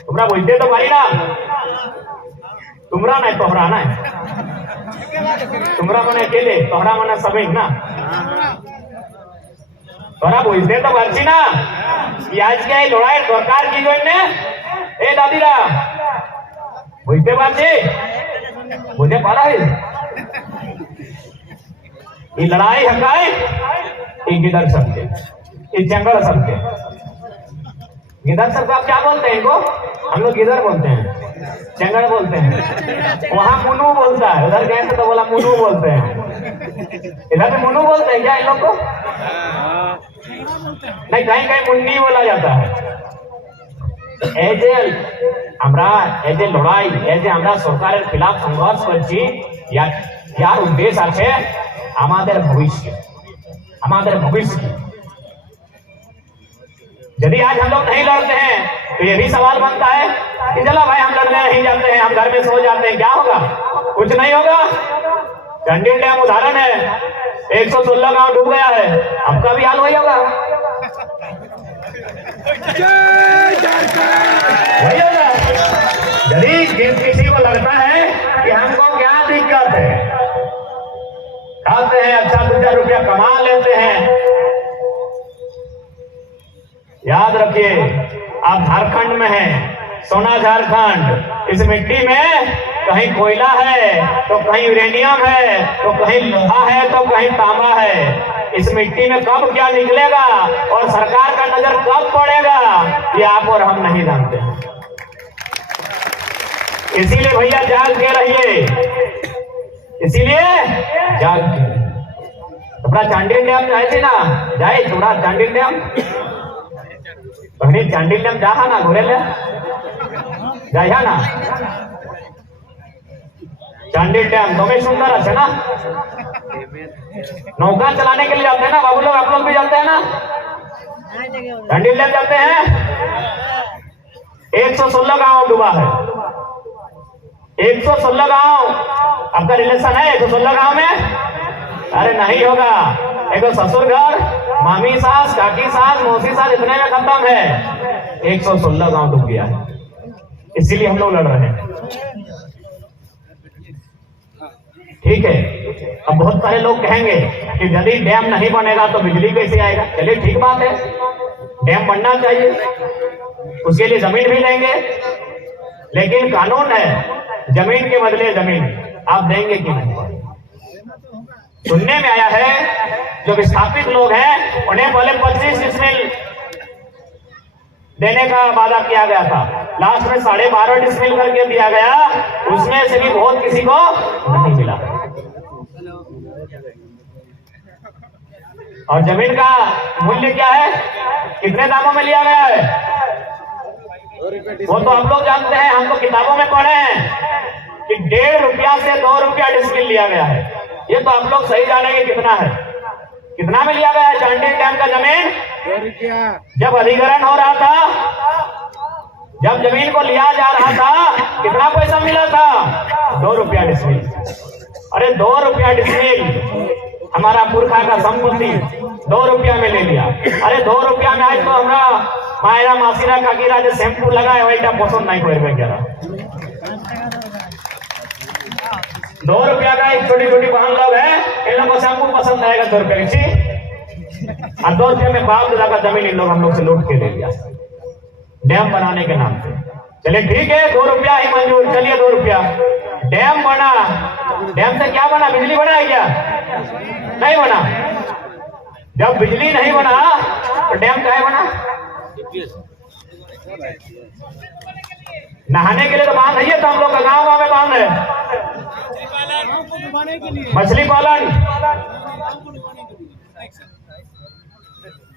तुमरा बोलते तो मारी ना, तुमरा नहीं तोहरा ना, तुमरा मने अकेले तोहरा मने सभी ना, तोहरा बोलते तो मारची ना कि आज क्या है लड़ाई सरकार की जो ने ए दादीरा बोलते मारची मुझे पता है ये लड़ाई हकाई ये गिदर सबके, ये जंगल सबके, गिदर सब आप क्या बोलते हैं इनको? हम लोग गिदर बोलते हैं, जंगल बोलते हैं, वहां मुन्नू बोलता है, उधर गए तो बोला मुन्नू बोलते हैं, इधर भी मुन्नू बोलते हैं क्या इन लोग को? नहीं, कहीं कहीं मुन्नी बोला जाता है। ऐसे আমরা এই যে লড়াই, এই যে আমরা সরকারের খিলাফ সংঘর্ষ করছি, यार उद्देश्य আছে আমাদের ভবিষ্য, আমাদের ভবিষ্য की। यदि आज हम लोग नहीं लड़ते हैं तो ये भी सवाल बनता है कि चला भाई हम लड़ने नहीं जाते हैं, हम घर में सो जाते हैं, क्या होगा? कुछ नहीं होगा। चंडी डैम उदाहरण है, 116 गांव डूब गया है, आपका भी हाल वही होगा, वही होगा। यदि किसी को लगता है कि हमको क्या दिक्कत है, खाते हैं अच्छा 2 रुपया कमा लेते हैं, याद रखिए आप झारखंड में हैं, सोना झारखंड, इस मिट्टी में कहीं कोयला है तो कहीं यूरेनियम है तो कहीं लोहा है तो कहीं तांबा है। इस मिट्टी में कब क्या निकलेगा और सरकार का नजर कब पड़ेगा ये आप और हम नहीं जानते हैं। इसीलिए भैया जाग के रहिए, इसीलिए जाग के। थोड़ा चांडिल डैम जाए थी ना, जाए थोड़ा चांडिल डैम, बहनी चांडिल डैम जा ना घूरे ले जाए ना, चांडिल डैम तो में सुंदर है ना, नौका चलाने के लिए जाते हैं ना बाबू लोग, आप लोग भी जाते हैं ना, चांडिल डैम जाते हैं। 116 गांव डूबा है, 116 गांव। आपका रिलेशन है 116 गांव में? अरे नहीं होगा, एक ससुर घर, मामी सास, काकी सास, मौसी सास, इतने में खत्म है। 116 गांव डूब गया है, इसीलिए हम लोग लड़ रहे हैं। ठीक है, अब बहुत सारे लोग कहेंगे कि यदि डैम नहीं बनेगा तो बिजली कैसे आएगा? चलिए ठीक बात है, डैम बनना चाहिए, उसके लिए जमीन भी देंगे, लेकिन कानून है जमीन के बदले जमीन आप देंगे कि नहीं? सुनने में आया है जो विस्थापित लोग हैं उन्हें पहले 25 डिसमिल देने का वादा किया गया था, लास्ट में 12.5 डिसमिल करके दिया गया, उसमें से भी बहुत किसी को नहीं मिला। और जमीन का मूल्य क्या है, कितने दामों में लिया गया है वो तो आप लोग जानते हैं, हम तो किताबों में पढ़े हैं कि 1.5 रुपया से 2 रुपया डिसमिल लिया गया है। ये तो आप लोग सही जानेंगे कितना है, कितना में लिया गया है चांडिल डैम का जमीन? 2 रुपया। जब अधिग्रहण हो रहा था, जब जमीन को लिया जा रहा था, कितना पैसा मिला था? 2 रुपया डिसमिल। अरे 2 रुपया डिसमिल हमारा पुरखा का संपत्ति 2 रुपया में ले लिया। अरे 2 रुपया में आज तो हमारा मायरा मासीरा काकीरा जो शैम्पू लगाए वही पसंद नहीं कोई में क्या 2 रुपया का एक छोटी छोटी बहन लोग है, इन लोगों को शैम्पू पसंद आएगा 2 रुपया की, और 2 रुपया में बाप दादा का जमीन इन लोग हम लोग से लूट के ले लिया डैम बनाने के नाम से। चलिए ठीक है 2 रुपया ही मंजूर, चलिए 2 रुपया डैम बना। डैम से क्या बना? बिजली बना है क्या? नहीं बना। जब बिजली नहीं बना तो डैम क्या बना? नहाने के लिए तो बांध है, तो हम लोग का गाँव में बांध है, मछली पालन।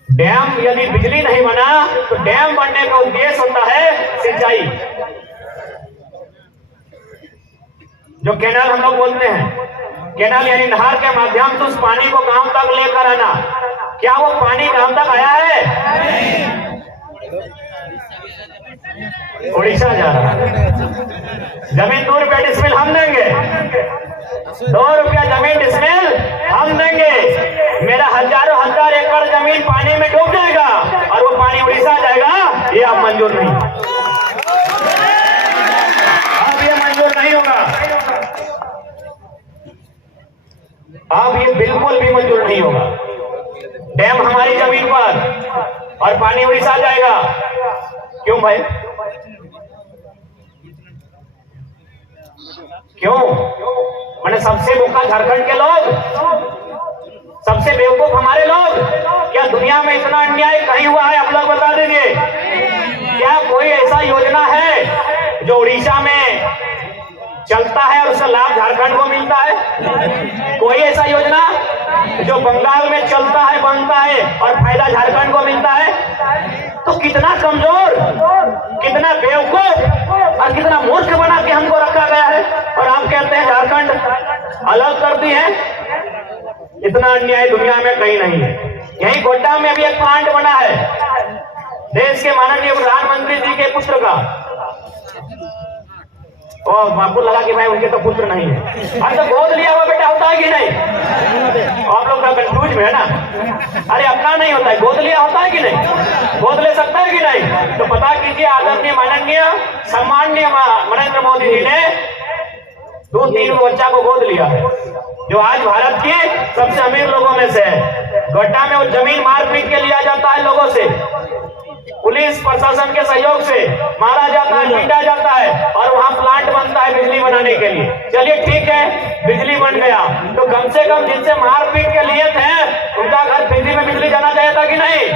डैम यदि बिजली नहीं बना तो डैम बनने का उद्देश्य होता है सिंचाई। जो कैनाल हम लोग बोलते हैं, कैनाल यानी नहर के माध्यम से उस पानी को गांव तक लेकर आना। क्या वो पानी गांव तक आया है? उड़ीसा जा रहा है। जमीन 2 रुपया डिसमिल हम देंगे, 2 रुपया जमीन डिसमिल हम देंगे। मेरा हजारों हजार एकड़ जमीन पानी में डूब जाएगा और वो पानी उड़ीसा जाएगा, ये आप मंजूर नहीं। अब ये बिल्कुल भी मंजूर नहीं होगा। डैम हमारी जमीन पर और पानी उड़ीसा जाएगा। क्यों भाई, क्यों? मैंने सबसे बोका झारखंड के लोग, सबसे बेवकूफ हमारे लोग। क्या दुनिया में इतना अन्याय कहीं हुआ है? आप लोग बता दीजिए। क्या कोई ऐसा योजना है जो उड़ीसा में चलता है और उसका लाभ झारखंड को मिलता है? कोई ऐसा योजना जो बंगाल में चलता है, बनता है और फायदा झारखंड को मिलता है? तो कितना कमजोर, कितना बेवकूफ और कितना मूर्ख बना के हमको रखा गया है। और आप कहते हैं झारखंड अलग कर दी है। इतना अन्याय दुनिया में कहीं नहीं है। यही गोड्डा में भी एक प्लांट बना है, देश के माननीय प्रधानमंत्री जी के पुत्र का। और आपको लगा कि भाई उनके तो पुत्र नहीं है। अरे तो गोद लिया हुआ बेटा होता है कि नहीं? आप लोग का कंफ्यूज में है ना। अरे अपना नहीं होता है, गोद लिया होता है कि नहीं? गोद ले सकता है कि नहीं? तो पता कीजिए, आदरणीय माननीय सम्माननीय नरेंद्र मोदी जी ने 2-3 बच्चा को गोद लिया है, जो आज भारत के सबसे अमीर लोगों में से है। गोड्डा में वो जमीन मारपीट के लिया जाता है, लोगों से पुलिस प्रशासन के सहयोग से मारा जाता है, पीटा जाता है और वहां प्लांट बनता है बिजली बनाने के लिए। चलिए ठीक है, बिजली बन गया, तो कम से कम जिनसे मारपीट के लिए थे उनका घर बिजली में बिजली जाना चाहिए था कि नहीं?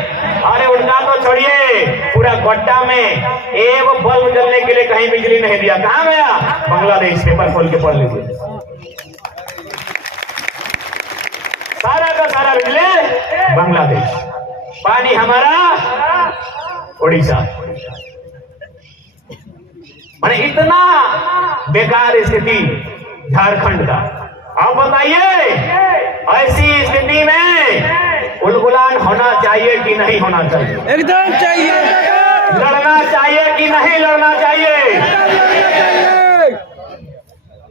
अरे उनका तो छोड़िए, पूरा गोड्डा में एक बल्ब जलने के लिए कहीं बिजली नहीं दिया। कहां गया? बांग्लादेश। पेपर खोल के पढ़ लीजिए, सारा का सारा बिजली बांग्लादेश, पानी हमारा उड़ीसा। मैंने इतना बेकार स्थिति झारखंड का। आप बताइए, ऐसी स्थिति में उलगुलान होना चाहिए कि नहीं होना चाहिए? एकदम चाहिए। लड़ना चाहिए कि नहीं लड़ना चाहिए?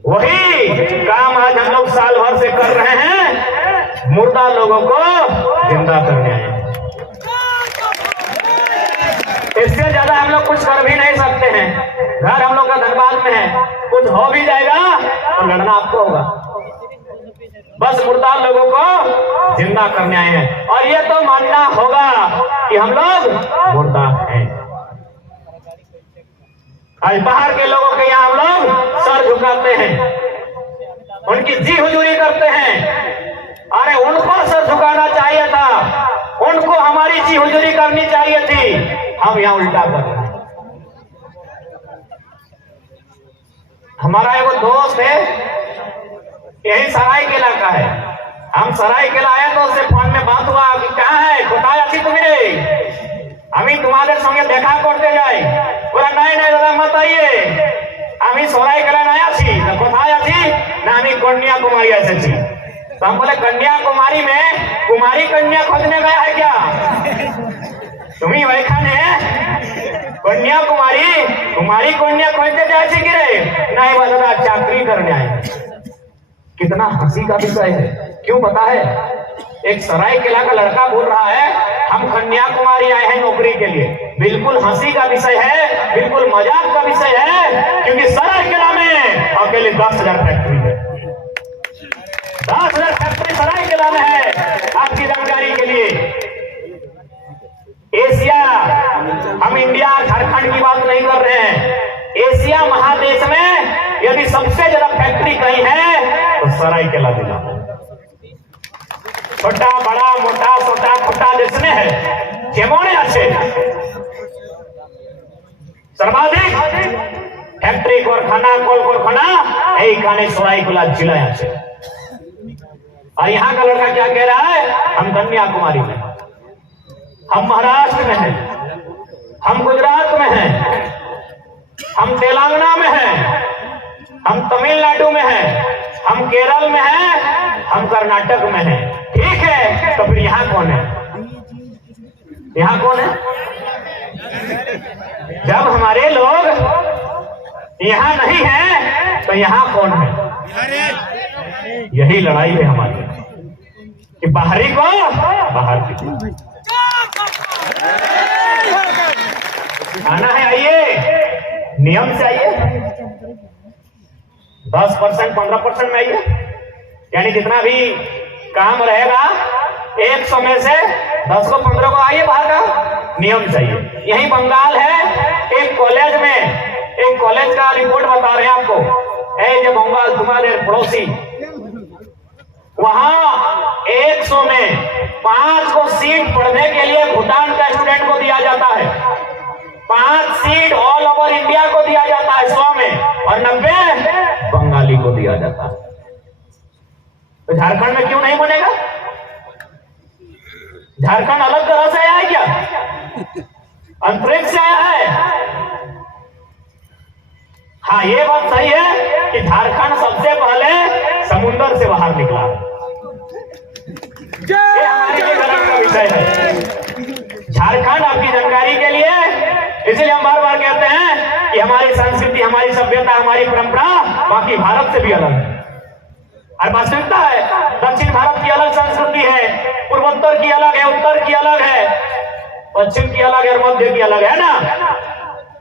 वही काम आज हम लोग साल भर से कर रहे हैं, मुर्दा लोगों को जिंदा करने आए। इससे ज्यादा हम लोग कुछ कर भी नहीं सकते हैं। घर हम लोग का धनबाद में है, कुछ हो भी जाएगा तो लड़ना आपको होगा। बस मुर्दा लोगों को जिंदा करने आए हैं और ये तो मानना होगा कि हम लोग मुर्दा हैं। आज बाहर के लोगों के यहाँ हम लोग सर झुकाते हैं, उनकी जी हुजूरी करते हैं। अरे उनको सर झुकाना चाहिए था, उनको हमारी जी हुजूरी करनी चाहिए थी। हम यहाँ उल्टा कर रहे हैं। हमारा एगो दोस्त है, यही सरायकेला का है। हम सरायकेला आए तो उससे फोन में बात हुआ कि कहाँ है, कोথায় আছি তুমি রে, আমি তোমাদের সঙ্গে দেখা করতে যাই। बोला नहीं नहीं दादा मत आइए, আমি সরাইকেলা নাই আছি। কোথায় আছি না, আমি कन्याकुमारी এসেছি। तो हम बोले कन्याकुमारी में कुमारी कन्या खोजने गया है क्या? तुम्ही वैखाने कन्याकुमारी कुमारी कन्या खोजते जाए कि रे? नहीं दादा, चाकरी करने आए। कितना हंसी का विषय है। क्यों पता है? एक सरायकेला का लड़का बोल रहा है हम कन्याकुमारी आए हैं नौकरी के लिए। बिल्कुल हंसी का विषय है, बिल्कुल मजाक का विषय है, क्योंकि सरायकेला में अकेले 10,000 फैक्ट्री है। 10,000 फैक्ट्री सरायकेला में है। आपकी जानकारी के लिए, एशिया, हम इंडिया झारखंड की बात नहीं कर रहे हैं, एशिया महादेश में यदि सबसे ज्यादा फैक्ट्री कहीं है तो सरायकेला जिला है। छोटा बड़ा मोटा छोटा छोटा जिसमें है যেমনে আছে सर्वाधिक फैक्ट्री कारखाना कल कारखाना এইখানে सरायकेला जिला আছে। और यहाँ का लड़का क्या कह रहा है? हम कन्याकुमारी में, हम महाराष्ट्र में हैं, हम गुजरात में हैं, हम तेलंगाना में हैं, हम तमिलनाडु में हैं, हम केरल में हैं, हम कर्नाटक में हैं। ठीक है, तो फिर यहाँ कौन है? यहाँ कौन है? जब हमारे लोग यहाँ नहीं हैं तो यहाँ कौन है? यही लड़ाई है हमारी कि बाहरी को बाहर की आना है। आइए, नियम से आइए, 10% 15% में आइए, यानी जितना भी काम रहेगा 100 में से 10 को 15 को आइए बाहर का नियम चाहिए। यही बंगाल है, एक कॉलेज का रिपोर्ट बता रहे हैं आपको, जो बंगाल तुम्हारे पड़ोसी, वहां 100 में 5 को सीट पढ़ने के लिए भूटान का स्टूडेंट को दिया जाता है, 5 सीट ऑल ओवर इंडिया को दिया जाता है 100 में, और 90 बंगाली को दिया जाता है। तो झारखंड में क्यों नहीं बनेगा? झारखंड अलग तरह से आया है क्या? अंतरिक्ष से आया है? हाँ, ये बात सही है कि झारखंड सबसे पहले समुद्र से बाहर निकला। ये हमारे लिए गर्व का विषय है। झारखंड आपकी जानकारी के लिए, इसलिए हम बार बार कहते हैं कि हमारी संस्कृति, हमारी सभ्यता, हमारी परंपरा बाकी भारत से भी अलग है। और वास्तविकता है, दक्षिण भारत की अलग संस्कृति है, पूर्वोत्तर की अलग है, उत्तर की अलग है, पश्चिम की अलग है और मध्य की अलग है ना।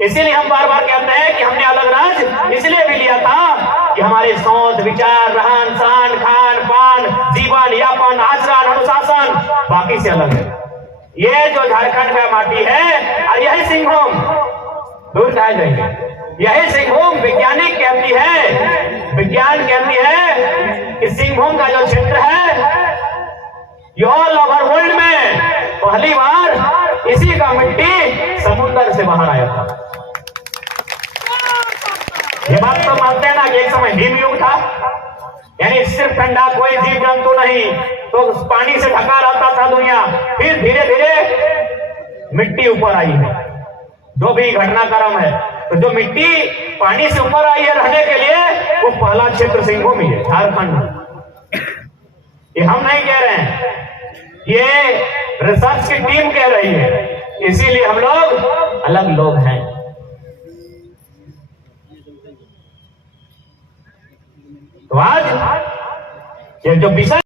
इसीलिए हम बार बार कहते हैं कि हमने अलग राज्य इसलिए भी लिया था कि हमारे सोच, विचार, रहन सहन, खान पान, जीवन यापन, आचरण, अनुशासन बाकी से अलग है। ये जो झारखंड का माटी है, और यही सिंहभूम, दूर कहा जाएंगे, यही सिंहभूम वैज्ञानिक कहती है, विज्ञान कहती है कि सिंहभूम का जो क्षेत्र है, ऑल ओवर वर्ल्ड में पहली बार इसी का मिट्टी समुद्र से बाहर आया था। ये बात तो मानते हैं ना कि एक समय हिम युग था, यानी सिर्फ ठंडा, कोई जीव जंतु नहीं, तो पानी से ढका रहता था दुनिया। फिर धीरे धीरे मिट्टी ऊपर आई है, जो भी घटनाक्रम है। तो जो मिट्टी पानी से ऊपर आई है रहने के लिए, वो पहला क्षेत्र सिंहभूम ही है, झारखंड। ये हम नहीं कह रहे हैं, ये रिसर्च की टीम कह रही है। इसीलिए हम लोग अलग लोग हैं। तो आज ये जो विषय